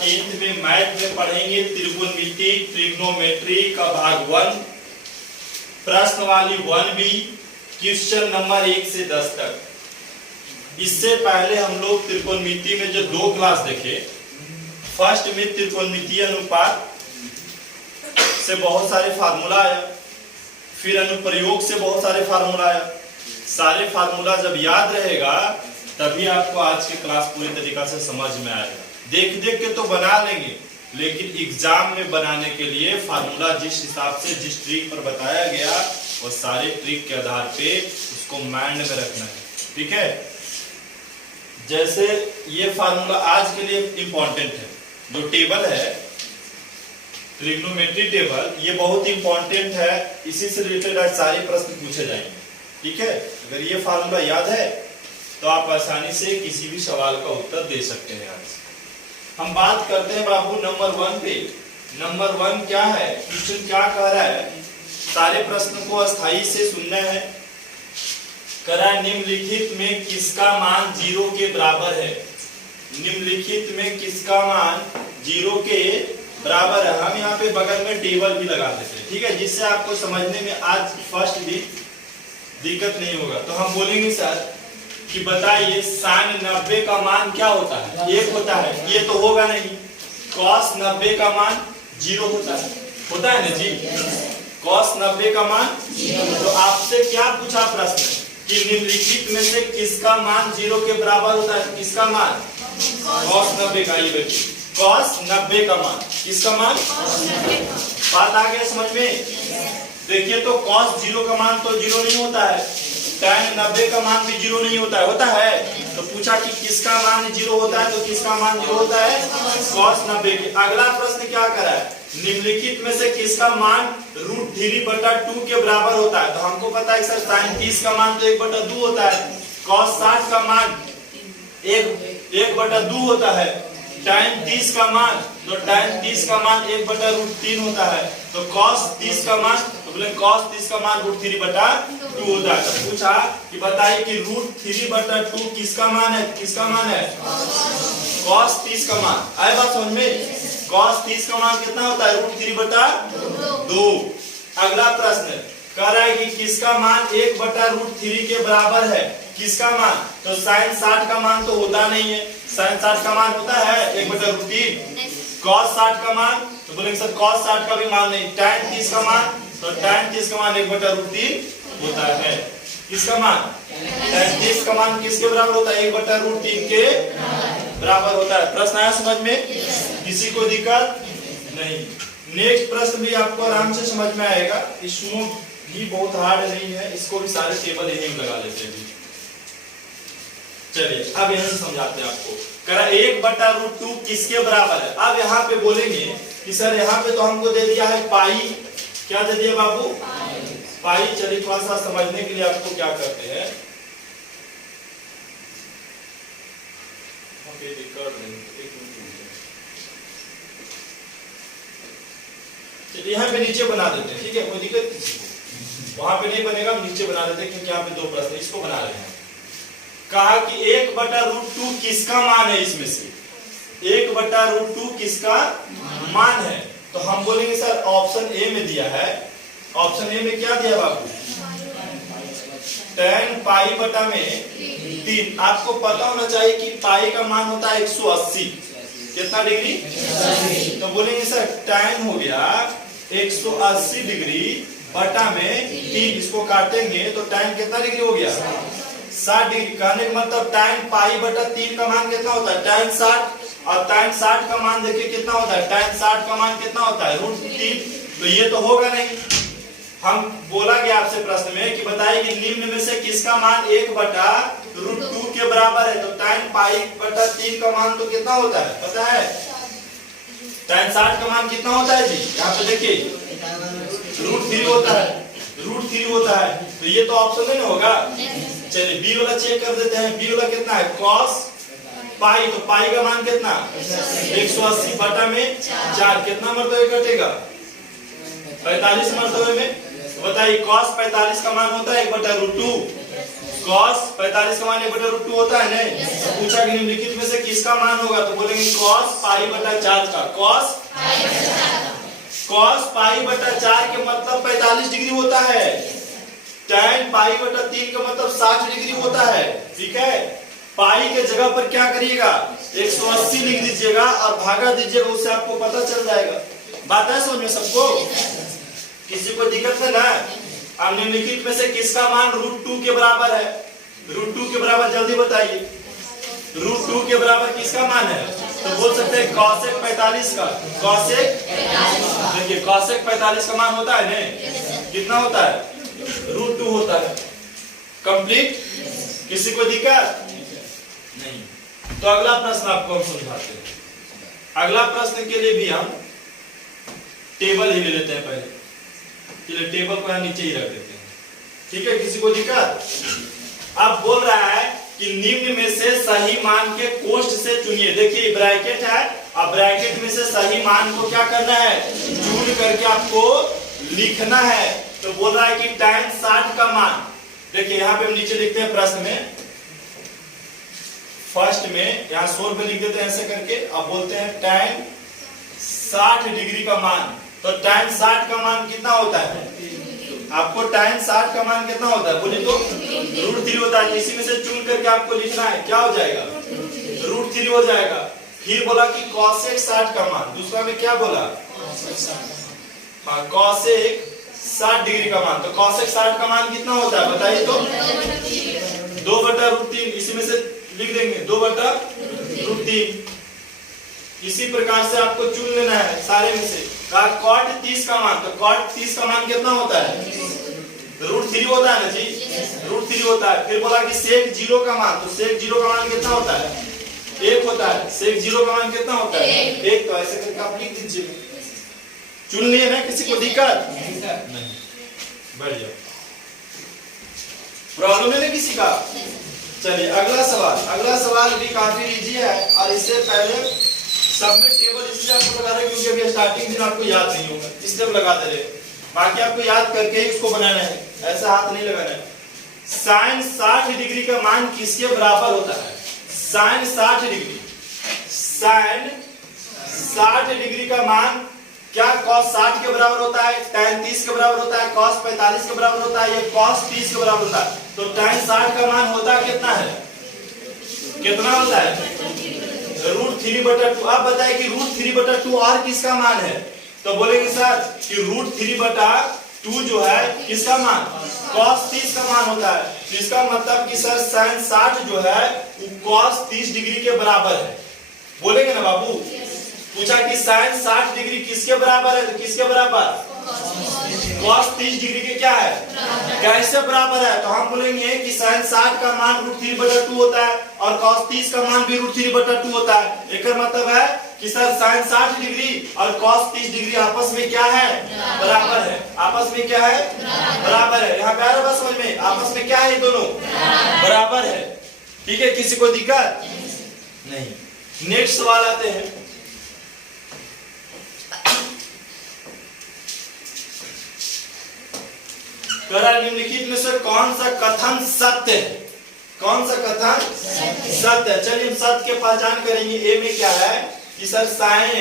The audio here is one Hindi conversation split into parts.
10th में मैथ में पढ़ेंगे त्रिकोणमिति ट्रिग्नोमेट्री का भाग 1, प्रश्न वाली 1B, क्वेश्चन नंबर 1 से 10 तक। इससे पहले हम लोग त्रिकोणमिति में जो 2 क्लास देखे, फर्स्ट में त्रिकोणमितीय अनुपात से बहुत सारे फार्मूला आया, फिर अनुप्रयोग से बहुत सारे फार्मूला आया। सारे फार्मूला जब याद रहेगा तभी आपको आज की क्लास पूरी तरीका से समझ में आएगा। देख देख के तो बना लेंगे, लेकिन एग्जाम में बनाने के लिए फार्मूला जिस हिसाब से जिस ट्रिक पर बताया गया वो सारे ट्रिक के आधार पे उसको माइंड में रखना है, ठीक है। जैसे ये फार्मूला आज के लिए इंपॉर्टेंट है, जो टेबल है ट्रिग्नोमेट्री टेबल, ये बहुत इंपॉर्टेंट है, इसी से रिलेटेड आज सारे प्रश्न पूछे जाएंगे, ठीक है। अगर ये फार्मूला याद है तो आप आसानी से किसी भी सवाल का उत्तर दे सकते हैं। आज हम बात करते हैं बाबू नंबर 1 पे। नंबर 1 क्या है, क्वेश्चन क्या कह रहा है, सारे प्रश्न को अस्थाई से सुनना है। करा निम्नलिखित में किसका मान 0 के बराबर है। निम्नलिखित में किसका मान 0 के बराबर है। हम यहाँ पे बगल में टेबल भी लगा देते हैं, ठीक है, जिससे आपको समझने में आज फर्स्ट भी दिक्कत नहीं होगा। तो हम बोलेंगे सर कि बताइए sin 90 का मान क्या होता है, 1 होता है, ये तो होगा नहीं। cos 90 का मान 0 होता है ना जी, cos 90 का मान 0। तो आपसे क्या पूछा प्रश्न कि निम्नलिखित में से किसका मान 0 के बराबर होता है। किसका मान, cos 90 का। ये देखिए cos 90 का मान, किसका मान, बात आ गया समझ में। देखिए तो cos 0 का मान तो 0 नहीं होता है, tan 90 का मान भी 0 नहीं होता है, होता है। तो पूछा कि किसका मान 0 होता है, तो किसका मान 0 होता है, cos 90 की। अगला प्रश्न क्या करा है, निम्नलिखित में से किसका मान √3/2 के बराबर होता है। तो हमको पता है सर sin 30 का मान तो 1/2 होता है, cos 60 का मान 1/2 होता है, tan 30 का मान, तो tan 30 का मान 1/√3 होता है। तो cos 30 का मान, तो बोले cos 30 का मान √3/2 होता है। तो पूछा कि बताइए कि √3/2 किसका मान है, किसका मान है, cos 30 का मान। आए बात समझ में, cos 30 का मान कितना होता है, √3/2। अगला प्रश्न कह रहा है कि किसका मान 1/√3 के बराबर है। किसका मान, तो sin 60 का मान तो होता नहीं है, sin 60 का मान होता है 1/√3। cos 60 का मान, तो बोलेंगे सर cos 60 का भी मान नहीं। tan 30 का मान, तो tan 30 का मान 1/√3 होता है। किसका मान, tan 30 का मान किसके बराबर होता है, 1/√3 के बराबर होता है। प्रश्न आया समझ में, किसी को दिक्कत नहीं। नेक्स्ट प्रश्न भी आपको आराम से समझ में आएगा, इसमें भी बहुत हार्ड नहीं है, इसको भी सारे टेबल यहीं लगा लेते हैं। चलिए अब यहां से समझाते हैं आपको। करा 1/√2 किसके बराबर है। अब यहाँ पे बोलेंगे कि सर यहाँ पे तो हमको दे दिया है पाई, क्या दे दिया बाबू, पाई। चलिए थोड़ा सा समझने के लिए आपको क्या करते हैं, चलिए यहाँ पे नीचे बना देते हैं, ठीक है, कोई दिक्कत किसी को, वहां पे नहीं बनेगा, नीचे बना देते हैं, क्योंकि यहाँ पे 2 प्रश्न, इसको बना रहे हैं। कहा कि 1/√2 किसका मान है, इसमें से 1/√2 किसका मान है। तो हम बोलेंगे सर ऑप्शन ए में दिया है, ऑप्शन ए में क्या दिया बाबू, tan π/3। आपको पता होना चाहिए कि पाई का मान होता है 180, कितना डिग्री, तो बोलेंगे सर tan हो गया 180 डिग्री बटा में 3, इसको काटेंगे तो tan कितना डिग्री हो गया, 60 डिग्री। कहने का मतलब tan π/3 का मान कितना होता है, tan 60, और tan 60 का मान देखिए कितना होता है, tan 60 का मान कितना होता है, √3। तो ये तो होगा नहीं। हम बोला गया आपसे प्रश्न में कि बताइए कि निम्न में से किसका मान 1/√2 के बराबर है। तो tan π/3 का मान तो कितना होता है, पता है, tan 60 का मान कितना होता है जी, यहाँ पे देखिए √3 होता है, √3 होता है। तो ये तो ऑप्शन में होगा। चलिए बी वाला चेक कर देते हैं, बी वाला कितना है, cos पाई, तो पाई का मान कितना, 180 बटा में 4, कितना मरतबे कटेगा, 45 मरतबे में। तो बताइए cos 45 का मान होता है 1/√2, cos 45 का मान 1/√2 होता है नहीं? तो पूछा कि निम्नलिखित में से किसका मान होगा, तो बोलेंगे cos π/4 का। cos π/4 के मतलब 45 डिग्री होता है। tan π/3 का मतलब 60 डिग्री होता है। ठीक है, पाई के जगह पर क्या करिएगा, 180 लिख दीजिएगा और भागा दीजिएगा, उससे आपको पता चल जाएगा। बात है समझ में सबको? किसी को दिक्कत है ना? अब निम्नलिखित में से किसका मान √2 के बराबर है? √2 के बराबर जल्दी बताइए। √2 के बराबर किसका मान है? तो बोल सकते हैं cosec 45 का। cosec देखिए cosec 45 का मान होता है नहीं? कितना होता है? √2 होता है। कंप्लीट? किसी को दिक्कत नहीं? तो अगला प्रश्न आपको हम समझाते हैं। अगला प्रश्न के लिए भी हम टेबल ही ले लेते हैं पहले। चलिए टेबल को यहाँ नीचे ही रख देते हैं। ठीक है, किसी को दिक्कत? अब बोल रहा है कि निम्न में से सही मान के कोष्ठ से चुनिए। देखिए ब्रैकेट है, अब ब्रैकेट में से सही मान को क्या करना है, चुन करके आपको लिखना है। तो बोल रहा है कि tan 60 का मान, देखिए यहाँ पे हम नीचे लिखते हैं प्रश्न में, फर्स्ट में यहाँ 100 पे लिख देते हैं ऐसे करके। अब बोलते हैं tan 60 डिग्री का मान। तो tan 60 का मान कितना होता है? आपको tan 60 का मान कितना होता है बोलिए तो? √3 होता है। इसी में से चुन करके आपको लिखना है, क्या हो जाएगा? √3 हो जाएगा। फिर बोला कि cosec 60 का मान, दूसरा में क्या बोला? हाँ, cosec 60 डिग्री का मान। तो cosec 60 का मान कितना होता है बताइए तो? 2/√3। इसी में से लिख देंगे 2/√3। इसी प्रकार से आपको चुन लेना है सारे में से। cot 30 का मान, तो cot 30 का मान कितना होता है? √3 होता है ना जी? √3 होता है। फिर बोला कि sec 0 का मान, तो sec 0 का मान कितना होता है? 1 होता है। sec 0 का मान कितना होता है? 1। तो ऐसे करके आप लिख दीजिए। चुन लिए ना? किसी को दिक्कत नहीं? बढ़िया, प्रॉब्लम है ना किसी का? चलिए अगला सवाल। अगला सवाल भी काफी इजी है और इससे पहले सब में टेबल इसलिए आपको लगा रहे क्योंकि अभी स्टार्टिंग दिन आपको याद नहीं होगा, इसलिए हम लगा दे रहे। बाकी आपको याद करके ही उसको बनाना है, ऐसा हाथ नहीं लगाना है। sin 60 डिग्री का मान किसके बराबर होता है? sin 60 डिग्री, sin 60 डिग्री का मान क्या cos 60 के बराबर होता है, tan 30 के बराबर होता है, cos 45 के बराबर होता है, या cos 30 के बराबर होता है? तो tan 60 का मान होता कितना है? कितना होता है? √3/2। अब बताए कि √3/2 और किसका मान है? तो बोलेंगे सर कि √3/2 जो है किसका मान? cos 30 का मान होता है। तो इसका मतलब कि सर sin 60 जो है वो cos 30 डिग्री के बराबर है। बोलेंगे ना बाबू? पूछा कि sin 60 डिग्री किसके बराबर है? तो किसके बराबर? cos 30 डिग्री के क्या है? कैसे बराबर है? तो हम बोलेंगे कि sin 60 का मान √3/2 होता है और cos 30 का मान भी √3/2 होता है। एक मतलब है कि सर sin 60 डिग्री और cos 30 डिग्री आपस में क्या है? बराबर है। आपस में क्या है? बराबर है। यहाँ पे आ रहा है समझ में? आपस में क्या है? ये दोनों बराबर है। ठीक है, किसी को दिक्कत नहीं? नेक्स्ट सवाल आते हैं। निम्नलिखित में से कौन सा कथन सत्य है? कौन सा कथन सत्य है? चलिए हम सत्य की पहचान करेंगे। ए में क्या है कि सर sin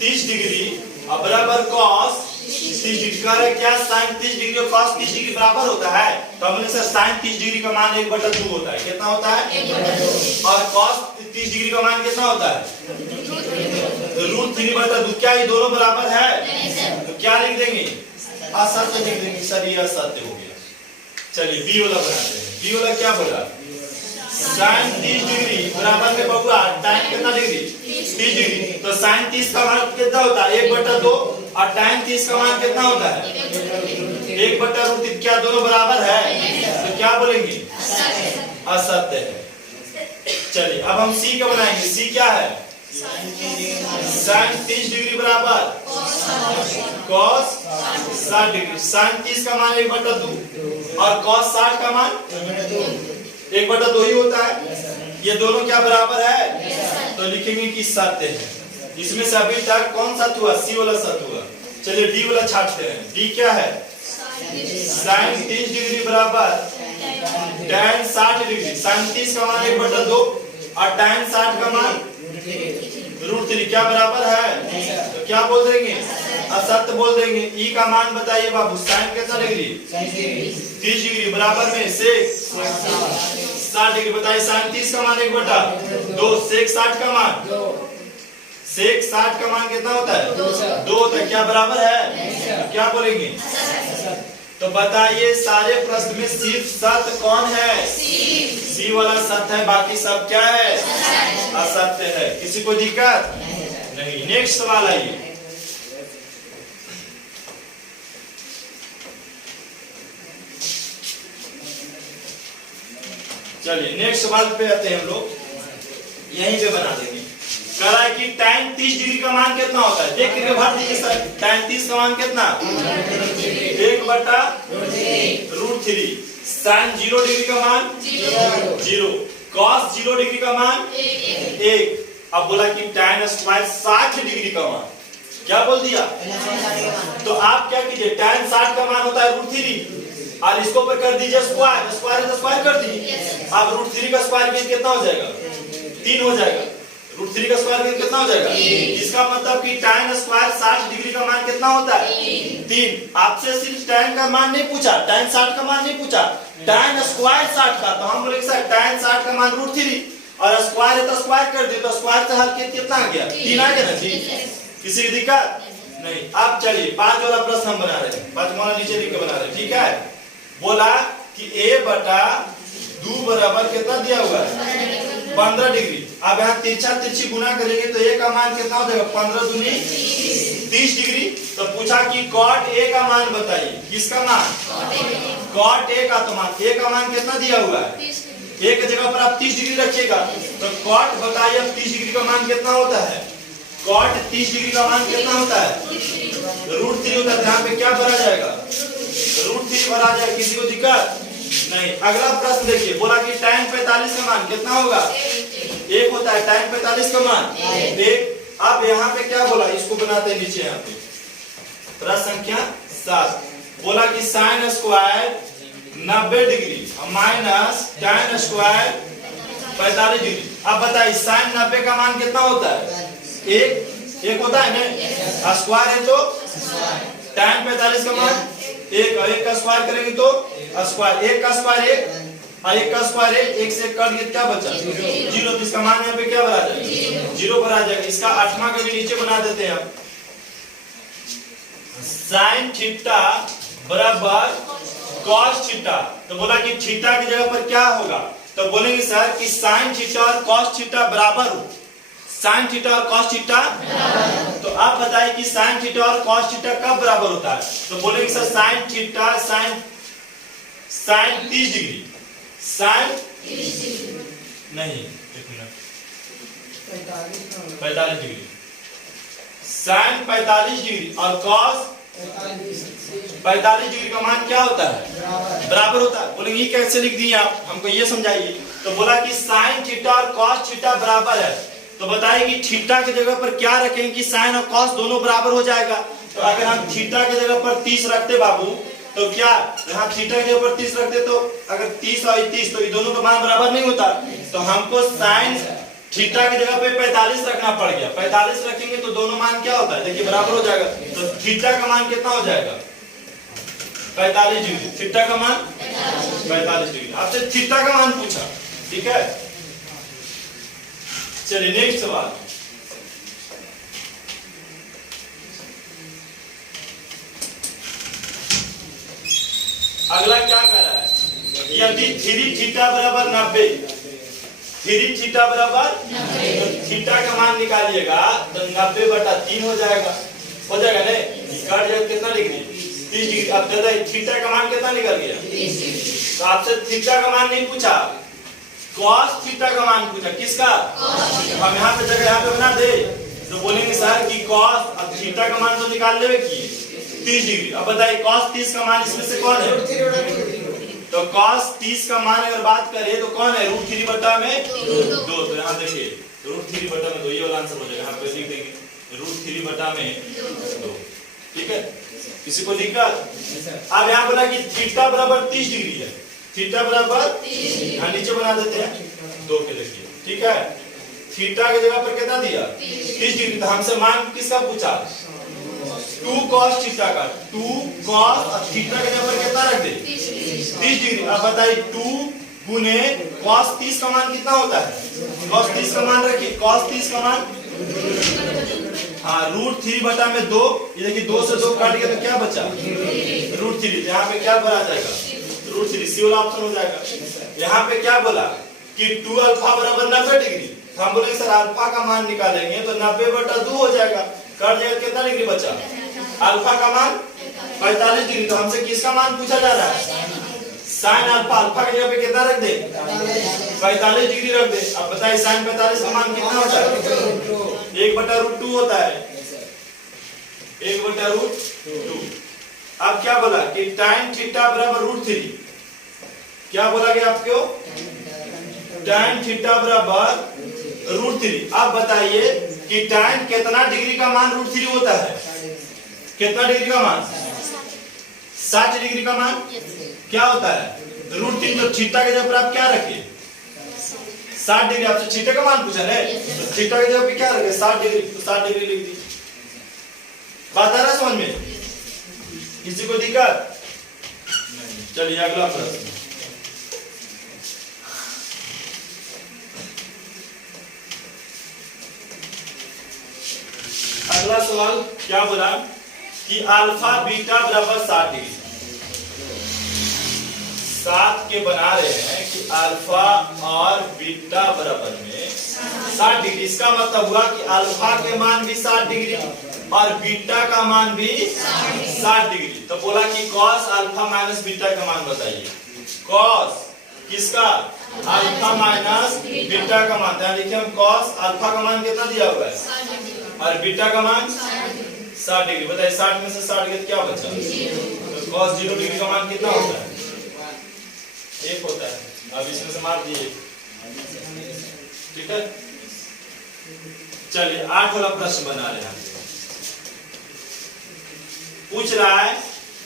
30 डिग्री बराबर cos 30 डिग्री। क्या sin 30 डिग्री और cos 30 डिग्री बराबर होता है? तो हमने सर sin 30 डिग्री का मान 1/2 होता है। कितना होता है? 1/2। और cos 30 डिग्री का मान कितना होता है? √3/2। क्या ये दोनों बराबर है? तो क्या लिख देंगे? असत्य लिख देंगे। सर ये असत्य हो गया। चलिए बी वाला बनाते हैं। बी वाला क्या बोला? sin 30 डिग्री बराबर में बबुआ tan कितना डिग्री? 30 डिग्री। तो sin 30 का मान कितना होता है? 1/2। और tan 30 का मान कितना होता है? 1/√3। क्या दोनों बराबर है? तो क्या बोलेंगे? असत्य है। चलिए अब हम सी का बनाएंगे। सी क्या है? sin 30 डिग्री बराबर cos 60 डिग्री। sin 30 का मान 1/2 और cos 60 का मान 1/2 ही होता है। ये दोनों क्या बराबर है? तो लिखेंगे कि सत्य है। इसमें से अभी तक कौन सा हुआ? सी वाला सत्य हुआ। चलिए डी वाला छाटते हैं। डी क्या है? sin 30 डिग्री बराबर tan 60 डिग्री, sin 30 का मान 1/2 और tan 60 का मान √3 क्या बराबर है? तो क्या बोल देंगे? असत्य बोल देंगे। ई का मान बताइए बाबू, sin कितना डिग्री? 30 डिग्री बराबर में sec 60 डिग्री। बताइए sin 30 का मान 1/2, sec 60 का मान, sec 60 का मान कितना होता है? 2 होता है। क्या बराबर है? क्या बोलेंगे? तो बताइए सारे प्रश्न में सिर्फ सत्य कौन है? सी वाला सत्य है, बाकी सब क्या है? असत्य है। किसी को दिक्कत नहीं। नेक्स्ट सवाल आइए। चलिए नेक्स्ट सवाल पे आते हैं हम लोग, यहीं पे बना देंगे। कह रहा है कि tan 30 डिग्री का मान कितना होता है? देख करके भर दीजिए सर। tan 30 का मान कितना? 1/√3। sin 0 डिग्री का मान 0। cos 0 डिग्री का मान 1। अब बोला कि tan स्क्वायर 60 डिग्री का मान, क्या बोल दिया? तो आप क्या कीजिए, tan 60 का मान होता है √3 और इसको ऊपर कर दीजिए स्क्वायर, स्क्वायर तो स्क्वायर कर दीजिए। अब √3 का स्क्वायर कितना हो जाएगा? 3 हो जाएगा। √3 का स्क्वायर कितना हो जाएगा? इसका मतलब कि tan स्क्वायर 60 डिग्री का मान कितना होता है? 3। आपसे सिर्फ tan का मान नहीं पूछा, tan 60 का मान नहीं पूछा, tan स्क्वायर 60 का। तो हम बोले सर tan 60 का मान √3 और स्क्वायर है तो स्क्वायर कर दिए, तो स्क्वायर से हल के कितना आ गया? 3 आ गया ना जी। किसी की दिक्कत नहीं। अब चलिए 5 वाला प्रश्न हम बना रहे हैं, 5 वाला नीचे लिख के बना रहे हैं, ठीक है। बोला कि a/2 बराबर कितना दिया हुआ है? 15 डिग्री। अब यहाँ तिरछा तिरछी गुना करेंगे तो a का मान कितना हो जाएगा? 15 दूनी 30 डिग्री। तो पूछा कि cot a का मान बताइए। किसका मान? cot a का। तो मान a का मान कितना दिया हुआ है? a की जगह पर आप 30 डिग्री रखिएगा। तो cot बताइए अब 30 डिग्री का मान कितना होता है? cot 30 डिग्री का मान कितना होता है? √3 होता है। यहाँ पे क्या भरा जाएगा? √3 भरा जाएगा। किसी को दिक्कत नहीं। अगला प्रश्न देखिए, बोला कि tan 45 का मान कितना होगा? 1 होता है। tan 45 का मान 1। अब यहाँ पे क्या बोला, इसको बनाते हैं नीचे। यहाँ पे प्रश्न संख्या 7 बोला कि sin square 90 degree minus tan square 45 degree. अब बताइए sin 90 का मान कितना होता है? 1 होता है ना, स्क्वायर है तो tan 45 का मान 1 और 1 का स्क्वायर करेंगे तो स्क्वायर। 1 का स्क्वायर 1 और 1 का स्क्वायर 1 से कट गया, क्या बचा? 0। तो इसका मान यहाँ पे क्या भरा जाएगा? 0 भरा जाएगा। इसका 8वां का भी नीचे बना देते हैं हम। sin थीटा बराबर cos थीटा। तो बोला कि थीटा की जगह पर क्या होगा? तो बोलेंगे सर कि sin थीटा और cos थीटा बराबर हो। sin थीटा और cos थीटा। तो आप बताइए कि sin थीटा और cos थीटा कब बराबर होता है? तो बोलेंगे sir sin theta sin 30 degree, sin नहीं 45 डिग्री, sin 45 डिग्री और cos 45 डिग्री का मान क्या होता है? बराबर होता है। बोलेंगे ये कैसे लिख दिए आप, हमको ये समझाइए। तो बोला कि sin थीटा और cos थीटा बराबर है। तो बताइए कि थीटा की जगह पर क्या रखेंगे कि sin और cos दोनों बराबर हो जाएगा। तो अगर हम थीटा की जगह पर 30 रखते बाबू, तो क्या यहाँ थीटा के ऊपर 30 रखते, तो अगर 30 और 30 तो ये दोनों का मान बराबर नहीं होता। तो हमको sin थीटा की जगह पे 45 रखना पड़ गया। 45 रखेंगे तो दोनों मान क्या होता है? देखिए बराबर हो जाएगा। तो थीटा का मान कितना हो जाएगा? 45 डिग्री। थीटा का मान 45 डिग्री। आपसे थीटा का मान पूछा, ठीक है। चलिए नेक्स्ट सवाल। अगला क्या कर रहा है? यदि 3 थीटा बराबर 90, 3 थीटा बराबर तो थीटा का मान निकालिएगा तो 90/3 हो जाएगा। हो जाएगा नहीं? कट जाएगा कितना डिग्री? 30 डिग्री। अब दादा थीटा का मान कितना निकल गया? तो आपसे थीटा का मान नहीं पूछा, cos थीटा का मान पूछा। किसका? हम यहाँ पे जगह यहाँ पे बना दे तो बोलेंगे सर कि cos, अब थीटा का मान तो निकाल लेवे की 30 डिग्री। अब बताइए cos 30 का मान इसमें से कौन है? तो cos 30 का मान अगर बात करें तो कौन है? √3/2। तो यहाँ देखिए √3/2 ये वाला आंसर हो जाएगा। यहाँ पे लिख देंगे √3/2। ठीक है, किसी को दिक्कत? अब यहाँ बोला कि थीटा बराबर 30 डिग्री है। थीटा बराबर नीचे बना देते हैं 2 के देखिए, ठीक है। थीटा की जगह पर कितना दिया 30 डिग्री, तो हमसे मान किसका पूछा 2 cos थीटा का, 2 cos और थीटा की जगह पर कितना रख दे 30 डिग्री। अब बताइए 2 गुने cos 30 का मान कितना होता है, cos 30 का मान रखिए, cos 30 का मान हाँ √3/2, ये देखिए 2 से 2 काट गया तो क्या बचा √3, यहाँ पे क्या बना जाएगा √3, सी वाला ऑप्शन हो जाएगा। यहाँ पे क्या बोला कि 2 अल्फा बराबर 90 डिग्री, तो हम बोलेंगे सर अल्फा का मान निकालेंगे तो 90/2 हो जाएगा, कट जाएगा कितना डिग्री बचा, अल्फा का मान 45 डिग्री। तो हमसे किसका मान पूछा जा रहा है साइन अल्फा, अल्फा की जगह पे कितना रख दे 45 डिग्री रख दे। अब बताइए साइन 45 का मान कितना होता है 1/√2 होता है, 1/√2। अब क्या बोला कि tan थीटा बराबर √3, क्या बोला गया आपको tan थीटा बराबर √3। अब बताइए कि tan कितना डिग्री का मान √3 होता है, कितना डिग्री का मान 60 डिग्री का मान क्या होता है √3, तो थीटा के जगह पर आप क्या रखिए 60 डिग्री, आपसे थीटा का मान पूछा है तो थीटा की जगह पे क्या रखे 60 डिग्री, तो 60 डिग्री लिख दी। बात आ रहा समझ में, किसी को दिक्कत नहीं? चलिए अगला प्रश्न, अगला सवाल क्या बोला कि अल्फा बीटा बराबर 60 डिग्री, 7 के बना रहे हैं कि अल्फा और बीटा बराबर में 60 डिग्री। इसका मतलब हुआ कि अल्फा के मान भी 60 डिग्री और बीटा का मान भी 60 डिग्री। तो बोला कि cos अल्फा माइनस बीटा का मान बताइए, cos किसका अल्फा माइनस बीटा का मान। ध्यान देखिए हम cos अल्फा का मान कितना दिया हुआ है और बीटा का मान 60 डिग्री। बताइए 60 में से 60 गया क्या बचा, तो cos 0 डिग्री का मान कितना होता है 1 होता है। अब इसमें से मार दीजिए, ठीक है। चलिए 8 वाला प्रश्न बना रहे हैं, पूछ रहा है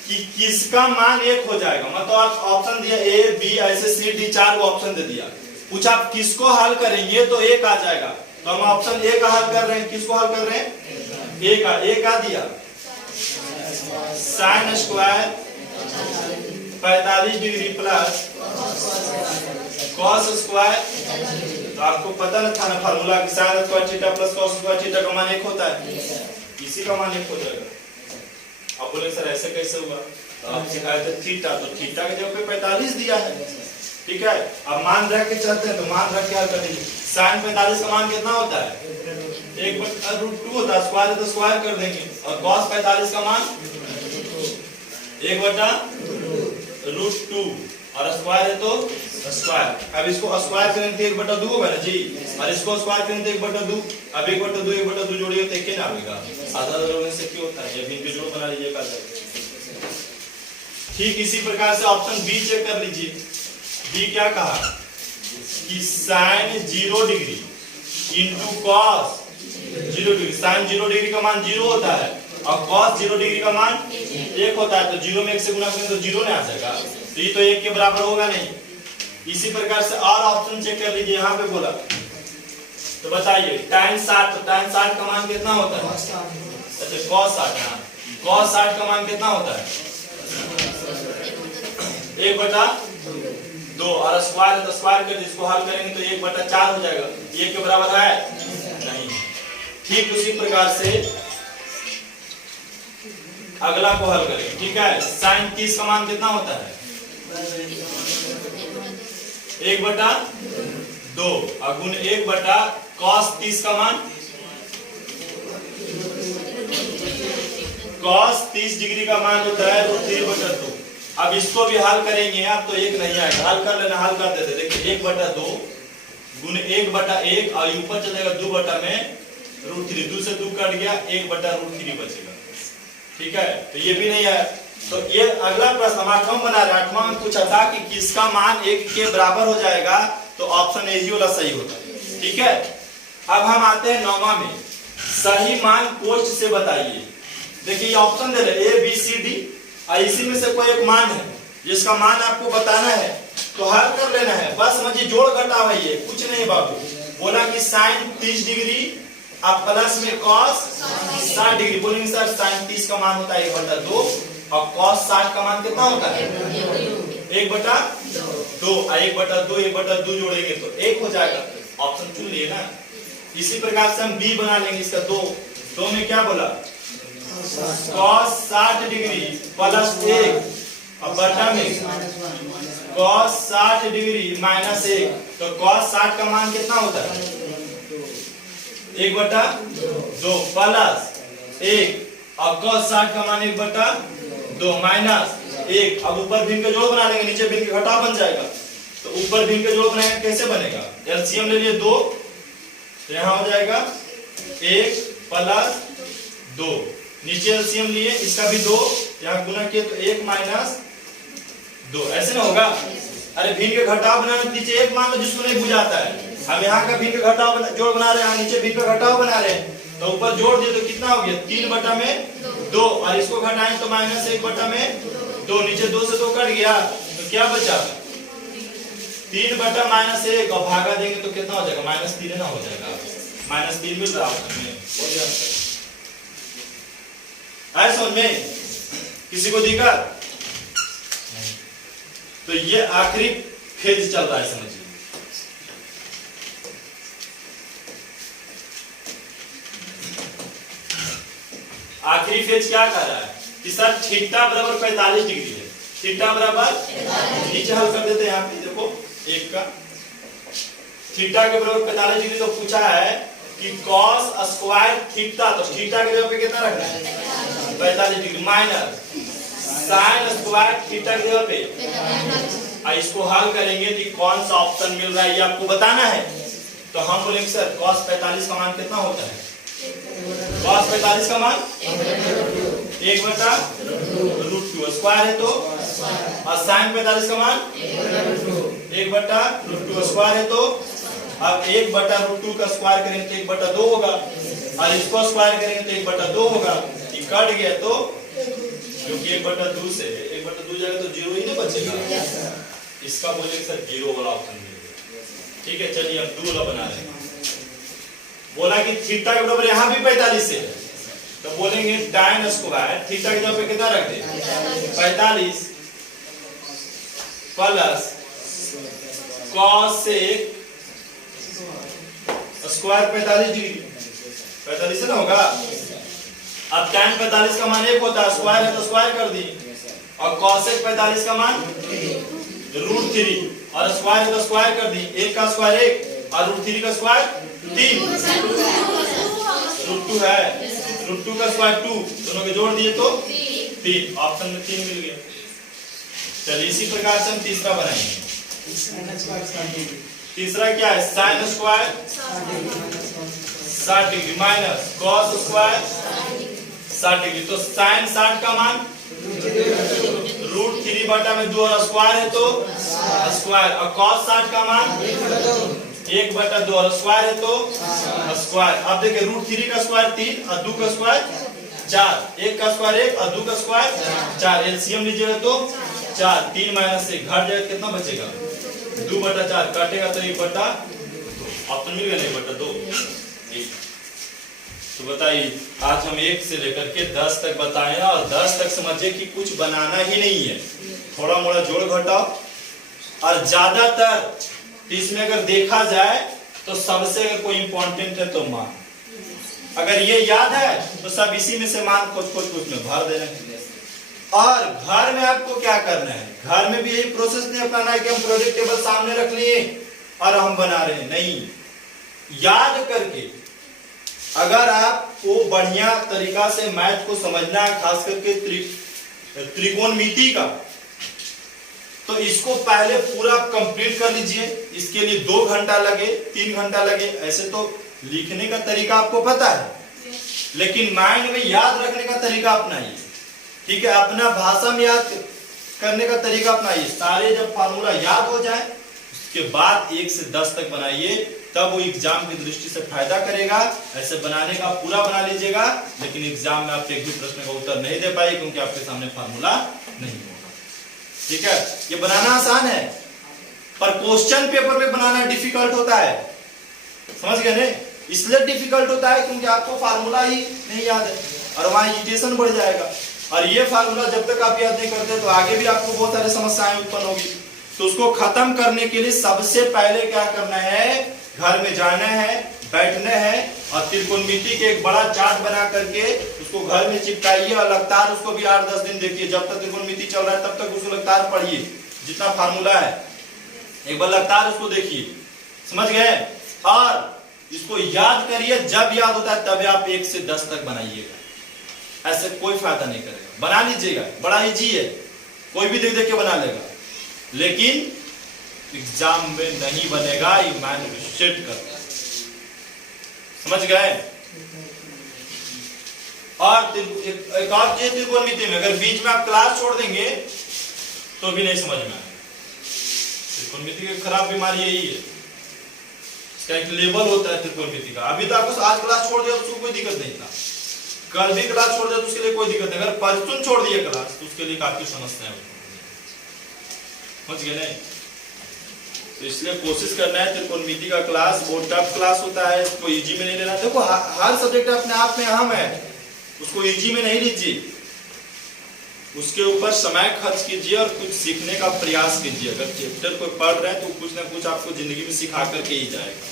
कि किसका मान 1 हो जाएगा। मतलब आप ऑप्शन दिया A B ऐसे C D 4 ऑप्शन दे दिया, पूछा आप किसको हल करेंगे तो 1 आ जाएगा। तो हम ऑप्शन A का हल कर रहे हैं, किसको हल कर रहे हैं A का दिया sine square 45 degree plus cos square, तो आपको पता न था ना फार्मूला कि sine square theta plus cos square theta का मान 1 होता है, इसी का मान 1 हो जाएगा। आप बोले सर ऐसे कैसे हुआ, तो आप सिखाए थे थीटा, तो थीटा के जगह पे 45 दिया है, ठीक है। अब मान रख के चलते हैं, तो मान रख के हल कर दीजिए। साइन 45 का मान कितना होता है 1/√2 होता है, स्क्वायर है तो स्क्वायर कर देंगे, और cos 45 का मान 1/√2 और स्क्वायर है तो स्क्वायर। अब इसको स्क्वायर करेंगे तो 1/2 होगा ना जी, और इसको स्क्वायर करेंगे तो 1/2। अब 1/2 जोड़िए तो एक ही ना आएगा, सादा जोड़ने से क्यों होता है, ये भी जोड़ बना लीजिएगा। ठीक इसी प्रकार से ऑप्शन बी चेक कर लीजिए। बी क्या कहा कि sine 0 degree into cos 0 degree, sine 0 degree का मान 0 होता है और cos 0 डिग्री का मान 1 होता है, तो 0 में 1 से गुणा करेंगे तो 0 नहीं आ जाएगा, तो ये तो 1 के बराबर होगा नहीं। इसी प्रकार से और ऑप्शन चेक कर लीजिए, यहाँ पे बोला तो बताइए tan 60, तो tan 60 का मान कितना होता है, अच्छा cos 60, हाँ cos 60 का मान कितना होता है 1/2 और स्क्वायर है तो स्क्वायर कर दीजिए, इसको हल करेंगे तो 1/4 हो जाएगा, 1 के बराबर है नहीं। ठीक उसी प्रकार से अगला को हल करेंगे, ठीक है। साइन 30 का मान कितना होता है 1/2 और गुण 1/cos 30 का मान cos 30 डिग्री का मान होता है √3/2। अब इसको भी हल करेंगे आप तो 1 नहीं आएगा, हल कर लेना, हल कर देते। देखिए 1/2 गुण 1/1 और ऊपर चलेगा 2 में √3, 2 से 2 कट गया, 1/√3 बचेगा, ठीक है। तो ये भी नहीं है, तो ये अगला प्रश्न हम 8वां बना रहे हैं। 8वां में पूछा था कि किसका मान 1 के बराबर हो जाएगा, तो ऑप्शन ए ही वाला सही होता है, ठीक है। अब हम आते हैं 9वां में, सही मान कोष्ठ से बताइए। देखिए ये ऑप्शन दे रहे A B C D और इसी में से कोई एक मान है जिसका मान आपको बताना है तो हल कर लेना है, बस समझिए जोड़ घटाव है ये, कुछ नहीं बाबू। बोला कि साइन 30 डिग्री अब प्लस में कॉस 60 डिग्री। बोलेंगे सर साइन 30 का मान होता है 1/2 और कॉस 60 का मान कितना होता है 1/2। 1/2 1/2 जोड़ेंगे तो 1 हो जाएगा, ऑप्शन चुन लिए ना। इसी प्रकार से हम बी बना लेंगे इसका 2 में क्या बोला कॉस 60 डिग्री प्लस 1 और बटा में कॉस 60 डिग्री माइनस 1। तो कॉस 60 का मान कितना होता है 1/2 प्लस 1 और कॉस 60 का मान 1/2 माइनस 1। अब ऊपर भिन्न का जोड़ बना लेंगे, नीचे भिन्न का घटाव बन जाएगा। तो ऊपर भिन्न का जोड़ बनाएंगे कैसे बनेगा, एलसीएम ले लिए 2 तो यहाँ हो जाएगा 1 प्लस 2, नीचे एलसीएम लिए इसका भी 2 यहाँ गुना किए तो 1 माइनस 2, ऐसे ना होगा। अरे भिन्न का घटाव बनाने नीचे 1 मान लो जिसको नहीं बुझाता है, हम यहाँ का भिन्न का घटाव जोड़ बना रहे हैं, नीचे भिन्न का घटाव बना रहे हैं। तो ऊपर जोड़ दिए तो कितना हो गया 3/2 और इसको घटाएं तो माइनस 1/2, नीचे 2 से 2 कट गया तो क्या बचा 3/-1 और भागा देंगे तो कितना हो जाएगा -3 ना हो जाएगा, -3 मिल रहा है। आए समझ में किसी को दिक्कत? तो ये आखिरी फेज चल रहा है समझिए। आखिरी फेज क्या कर रहा है कि सर थीटा बराबर 45 डिग्री है, थीटा बराबर नीचे हल कर देते हैं यहाँ पे देखो एक का थीटा के बराबर 45 डिग्री। तो पूछा है कि कॉस स्क्वायर थीटा, तो थीटा के जगह पे कितना रखना है 45 degree minus sine square theta के जगह पे। इसको हल करेंगे कि कौन सा ऑप्शन मिल रहा है ये आपको बताना है। तो हम बोलेंगे सर कॉस 45 का मान कितना होता है, कॉस 45 का मान 1/√2 स्क्वायर है तो, और साइन 45 का मान 1/√2 स्क्वायर है तो। अब 1/√2 का स्क्वायर करेंगे तो 1/2 होगा और इसको स्क्वायर करेंगे तो 1/2 होगा। ये कट गया तो क्योंकि 1/2 से 1/2 जाएगा तो 0 ही ना बचेगा। इसका बोलेंगे सर 0 वाला ऑप्शन मिल गया। ठीक है चलिए अब 2 वाला बना रहे हैं। बोला कि थीटा के बराबर यहाँ भी 45 है तो बोलेंगे tan स्क्वायर थीटा की जगह पे कितना रख दे 45 प्लस cos स्क्वायर 45 डिग्री 45 से ना होगा। अब tan 45 का मान 1 होता है, स्क्वायर है तो स्क्वायर कर दी, और cos 45 का मान √3 और स्क्वायर है तो स्क्वायर कर दी, 1 का स्क्वायर 1 और √3 का स्क्वायर 3, √2 है, √2 का स्क्वायर 2, दोनों के जोड़ दिए तो 3, ऑप्शन में 3 मिल गया। चलिए इसी प्रकार से हम तीसरा बनाएंगे। तीसरा क्या है sine square 60 degree minus cos square 60 degree. तो साइन 60 का मान √3/2 और स्क्वायर है तो स्क्वायर, और कॉस 60 का मान 1/2 और स्क्वायर है तो स्क्वायर। अब देखिए √3 का स्क्वायर 3 और 2 का स्क्वायर 4, 1 का स्क्वायर 1 और 2 का स्क्वायर 4, एलसीएम लीजिएगा तो 4, 3 माइनस 1 घट जाएगा कितना बचेगा 2/4, काटेगा तो 1/2, ऑप्शन मिल गया 1/2। तो बताइए आज हम 1 से लेकर के 10 तक बताए और 10 तक समझे कि कुछ बनाना ही नहीं है, थोड़ा मोड़ा जोड़ घटाओ। और ज्यादातर इसमें अगर देखा जाए तो सबसे अगर कोई इंपॉर्टेंट है तो मान, अगर ये याद है तो सब इसी में से मान खोज में भर देना है। और घर में आपको क्या करना है, घर में भी यही प्रोसेस नहीं अपनाना है कि हम प्रोजेक्ट टेबल सामने रख लिए और हम बना रहे हैं, नहीं। याद करके अगर आपको बढ़िया तरीका से मैथ को समझना है, खास करके त्रिकोणमिति का, तो इसको पहले पूरा कंप्लीट कर लीजिए। इसके लिए 2 घंटा लगे 3 घंटा लगे, ऐसे तो लिखने का तरीका आपको पता है, लेकिन माइंड में याद रखने का तरीका अपनाइए। ठीक है, अपना भाषा में याद करने का तरीका अपनाइए। सारे जब फार्मूला याद हो जाए उसके बाद 1 से 10 तक बनाइए, तब वो एग्जाम की दृष्टि से फायदा करेगा। ऐसे बनाने का पूरा बना लीजिएगा, लेकिन एग्जाम में आप एक भी प्रश्न का उत्तर नहीं दे पाए क्योंकि आपके सामने फार्मूला नहीं होगा। ठीक है, ये बनाना आसान है, पर क्वेश्चन पेपर में बनाना डिफिकल्ट होता है, समझ गए ने? इसलिए डिफिकल्ट होता है क्योंकि आपको फार्मूला ही नहीं याद है और वहां इरिटेशन बढ़ जाएगा। और ये फार्मूला जब तक आप याद नहीं करते तो आगे भी आपको बहुत सारी समस्याएं उत्पन्न होगी। तो उसको खत्म करने के लिए सबसे पहले क्या करना है, घर में जाना है, बैठना है और त्रिकोणमिति के एक बड़ा चार्ट बना करके उसको घर में चिपकाइए और लगातार उसको भी 8-10 दिन देखिए। जब तक त्रिकोणमिति चल रहा है तब तक उसको लगातार पढ़िए, जितना फार्मूला है एक बार लगातार उसको देखिए, समझ गए? और इसको याद करिए, जब याद होता है तब आप 1 से 10 तक बनाइएगा, ऐसे कोई फायदा नहीं करेगा। बना लीजिएगा, बड़ा इजी है, कोई भी देख देख के बना लेगा, लेकिन एग्जाम में नहीं बनेगा, ये माइंड में सेट कर, समझ गए? और एक और चीज त्रिकोणमिति में, अगर बीच में आप क्लास छोड़ देंगे तो भी नहीं समझ में आएगा। त्रिकोणमिति की खराब बीमारी यही है, इसका एक लेवल होता है त्रिकोणमिति का। अभी तो आपको आज क्लास छोड़ दिया तो उसको कोई दिक्कत नहीं था, कल भी क्लास छोड़ दिया तो उसके लिए कोई दिक्कत नहीं, अगर परसों छोड़ दिया क्लास तो उसके लिए काफी समस्या है, समझ गए नहीं? तो इसलिए कोशिश करना है, त्रिकोणमिति का क्लास बहुत टफ क्लास होता है, उसको इजी में नहीं लेना। देखो हर सब्जेक्ट अपने आप में अहम है, उसको इजी में नहीं लीजिए, उसके ऊपर समय खर्च कीजिए और कुछ सीखने का प्रयास कीजिए। अगर चैप्टर को पढ़ रहे हैं तो कुछ ना कुछ आपको जिंदगी में सिखा करके ही जाएगा,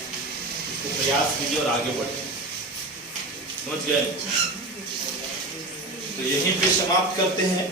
उसको प्रयास कीजिए और आगे बढ़िए, समझ गए? तो यहीं पे समाप्त करते हैं।